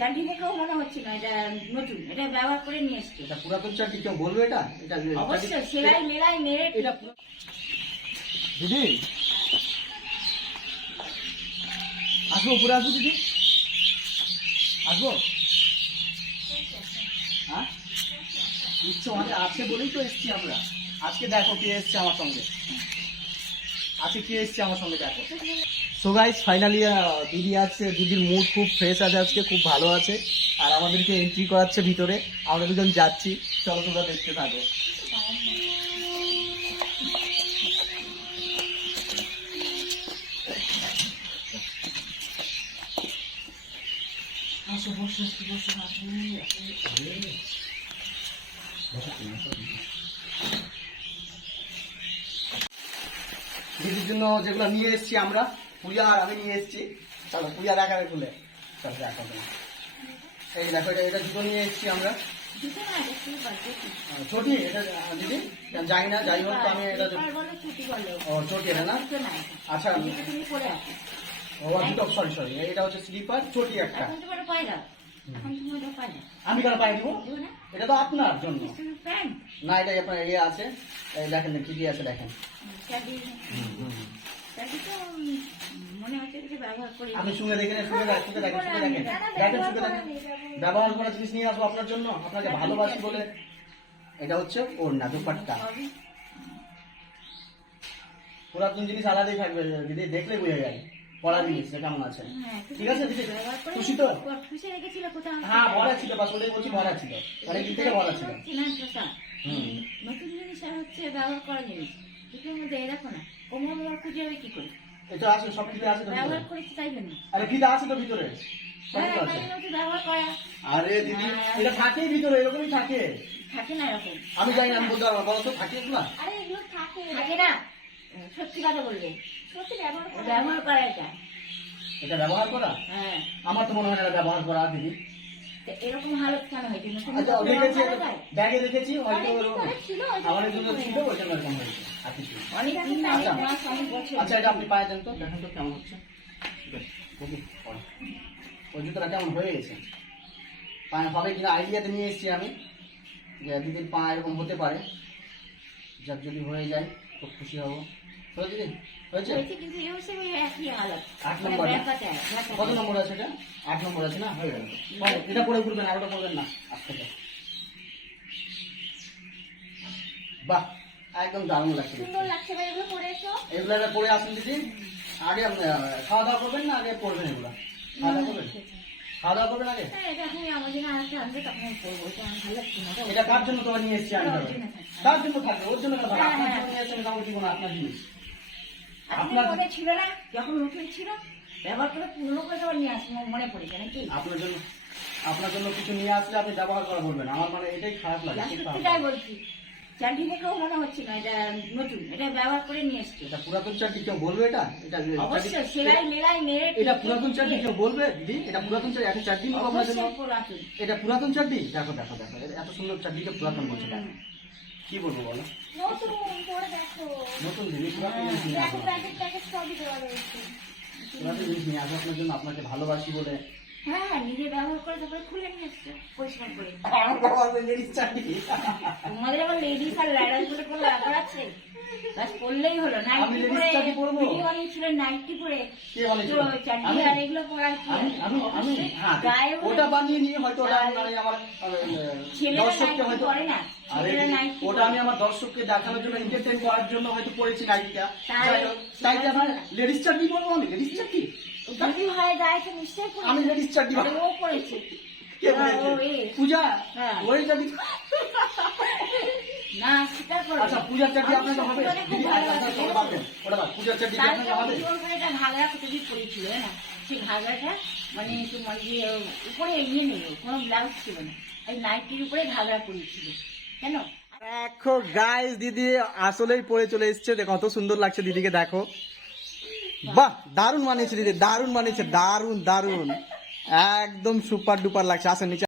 চাটনি দেখেও মনে হচ্ছে না এটা নতুন, এটা ব্যবহার করে নিয়ে এসছে। এটা পুরাতন চাটনি, কেউ বলবে এটা? এটা অবশ্যই সেলাই মেলাই মেরে। এটা দিদি আসবো, উপরে আসবো দিদি, আসবো? হ্যাঁ, ইচ্ছে অনেক আছে বলেই তো এসছি আমরা। আজকে দেখো কে এসছে আমার সঙ্গে, আজকে কে এসছে আমার সঙ্গে দেখো। সো গাইস ফাইনালি দিদি আছে, দিদির মুড খুব ফ্রেশ আছে আজকে, খুব ভালো আছে। আর আমাদেরকে এন্ট্রি করাচ্ছে ভিতরে, আমরা দুজন যাচ্ছি, চলো তোমরা দেখতে থাকো। দিদির জন্য যেগুলো নিয়ে এসেছি আমরা, পূজা আর আমি নিয়ে এসেছি। চলো পূজা দেখাবে খুলে, চলো দেখা। এই দেখো, এটা জুতো নিয়ে এসেছি আমরা, ছোটি এটা দিদি, জানি না, যাই হোক আমি এটা ও চটি, এটা না? আচ্ছা ও দুটো, সরি এটা হচ্ছে স্লিপার, চটি একটা। আমি কেন পাই দিব? এটা তো আপনার জন্য না, এটা আপনার ইয়ে আছে, দেখেন কি কি আছে দেখেন। আপনি শুনে দেখেন, শুনে দেখেন ব্যবহার করা জিনিস নিয়ে আসবো আপনার জন্য, আপনাকে ভালোবাসি বলে। এটা হচ্ছে ওড়না, দুপাট্টা, পুরাতন জিনিস আলাদাই থাকবে দিদি, দেখলে বোঝা যায় পড়া জিনিস কেমন আছে। ঠিক আছে দিদি, খুশি তো? হ্যাঁ ভরা ছিল, বাস ওটাই বলছি, ভরা ছিল, অনেক দিক থেকে ভরা ছিল। নতুন জিনিস আর হচ্ছে ব্যবহার করা জিনিস, দুটোর মধ্যে দেখো না, কোমর খুঁজে যাবে কি করে? এটা আছে, সব কিছু আছে তো, ব্যবহার করেছি তাই জন্য। আরে ফিতা আছে তো ভিতরে, ব্যবহার করা। আরে দিদি এটা থাকেই ভিতরে, এরকমই থাকে। থাকে না এরকম? আমি জানি না, আমি বলতে পারবো, বলো তো থাকে এগুলা? আরে এগুলো থাকে না, সত্যি কথা বলবে, সত্যি ব্যবহার করা এটা। এটা ব্যবহার করা? হ্যাঁ, আমার তো মনে হয় না ব্যবহার করা দিদি। এরকম হালত কেন হয়েছে? আচ্ছা দেখেছি, ব্যাগে দেখেছি, হয়তো আমাদের জন্য ছিল, ওই জন্য এরকম হয়েছে। আচ্ছা এটা আপনি পায়ে দেন তো, দেখেন তো কেমন হচ্ছে। ওই জুতোটা কেমন হয়ে গেছে, পায়ে হবে কিনা আইডিয়াতে নিয়ে এসেছি আমি, যে দিদির পা এরকম হতে পারে, যার যদি হয়ে যায় খুব খুশি হবো। তো দিদি হয়েছে? 8 নম্বর, কত নম্বর আছে এটা? 8 নম্বর আছে না? হয়ে গেল। এটা পরে ঘুরবেন, আর ওটা করবেন না আজ থেকে। বাহ, একদম দারুণ লাগছে, এগুলো পরে আসুন দিদি। আগে খাওয়া দাওয়া করবেন না আগে পড়বেন এগুলা? খাওয়া দাওয়া করবেন, খাওয়া দাওয়া করবেন আগে। এটা কার জন্য তোমার নিয়ে এসেছি আমি? তার জন্য থাকবে, ওর জন্য আপনার জন্য নিয়ে এসেছেন, কাউকে দিব না আপনার জিনিস। আপনার ছিল না যখন নতুন ছিল, ব্যবহার করে পুরনো করে আবার নিয়ে আসবো, মনে পড়েছে নাকি? আপনার জন্য কিছু নিয়ে আসলে আপনি ব্যবহার করা বলবেন, আমার মানে এটাই খারাপ লাগে। সত্যিটাই বলছি, চাটনি দেখেও মনে হচ্ছে না এটা নতুন, এটা ব্যবহার করে নিয়ে এসছে। এটা পুরাতন চাটনি, কেউ বলবে এটা? অবশ্যই সেলাই মেলাই মেরে। এটা পুরাতন চাটনি, কেউ বলবে দিদি? এটা পুরাতন চাটনি, একটা চাটনি নেবো আপনার জন্য। এটা পুরাতন চাটনি, দেখো দেখো দেখো, এত সুন্দর চাটনিকে পুরাতন বলছে, কি বলবো বলো? নতুন জিনিস, পুরাতন জিনিস নিয়ে আসবো, পুরাতন জিনিস নিয়ে আসবো আপনার জন্য, আপনাকে ভালোবাসি বলে। হ্যাঁ, নিজে ব্যবহার করে তারপরে খুলে নিয়ে আসছে পরিষ্কার করে। তোমাদের আবার লেডিস আর ল্যাডার বলে কোনো ব্যাপার আছে? বাস পড়লেই হলো, নাইটি পরে ভিডিও বানিয়েছিল, নাইটি পরে চাটনি আর এগুলো পরার কি? ওটা বানিয়ে নিয়ে হয়তো দর্শককে হয়তো, ওটা আমি আমার দর্শককে দেখানোর জন্য, এন্টারটেইন করার জন্য হয়তো পড়েছি নাইটিটা। তাই আমার লেডিস চাটনি বলবো, আমি লেডিস চাটনি, আমি লেডিস চাটনি পড়েছি। পূজা ওই চাটনি না, স্বীকার করো। আচ্ছা পূজার চাটনি আপনাকে হবে? পূজার চাটনি আপনাকে হবে? ঘাগরা কতদিন পরেছিল না, সেই ঘাগরাটা মানে উপরে এগিয়ে নিল, কোনো ব্লাউজ ছিল না, এই নাইটির উপরে ঘাগরা পরিয়েছিল। কেন? দেখো গাইস, দিদি আসলেই পরে চলে এসছে, দেখো কত সুন্দর লাগছে দিদিকে, দেখো বাহ, দারুণ মানিয়েছে দিদি, দারুণ মানিয়েছে, দারুণ দারুণ, একদম সুপার ডুপার লাগছে। আসেন নিচে।